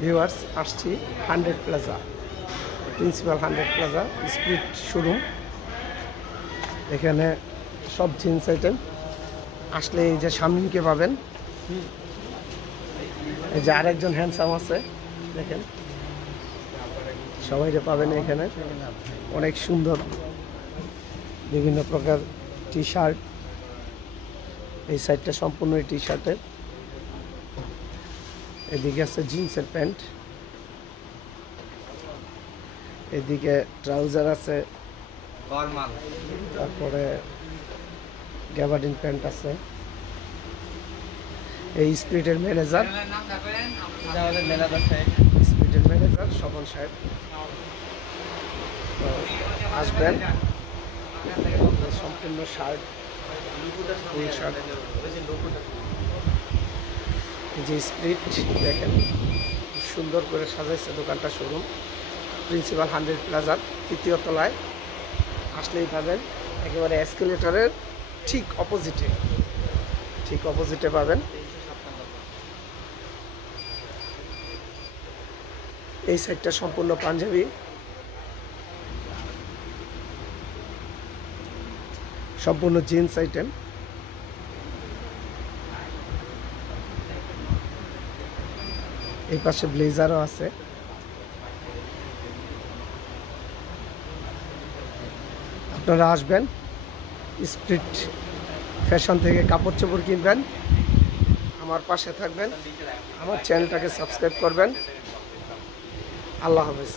Viewers, আসছি 100 plaza, principal 100 plaza split showroom. এখানে সব জিন্স আইটেম। আসলে এই যে শামীমকে পাবেন, এই যে আরেকজন হ্যান্ডসাম আছে, দেখেন সবাইকে পাবেন এখানে। অনেক সুন্দর বিভিন্ন প্রকার টি শার্ট। এই সাইডটা সম্পূর্ণ টি শার্টের, এদিকে আছে জিন্সের প্যান্ট, এদিকে ট্রাউজার আছে, তারপরে গ্যাবার্ডিন প্যান্ট আছে। এই স্পিরিটের ম্যানেজার, স্পিরিটের ম্যানেজার স্বপন সাহেব। তো আসবেন, সম্পূর্ণ শার্ট, ফুল শার্ট। এই যে স্প্রিট দেখেন, সুন্দর করে সাজাইছে দোকানটা। শোরুম প্রিন্সিপাল 100 প্লাজার 3য় তলায়। আসলেই পাবেন একেবারে এসকেলেটরের ঠিক অপোজিটে পাবেন। এই সাইডটা সম্পূর্ণ পাঞ্জাবি, সম্পূর্ণ জিন্স আইটেম। এই পাশে ব্লেজারও আছে। আপনারা আসবেন, স্প্রিট ফ্যাশন থেকে কাপড় চোপড় কিনবেন, আমার পাশে থাকবেন, আমার চ্যানেলটাকে সাবস্ক্রাইব করবেন। আল্লাহ হাফেজ।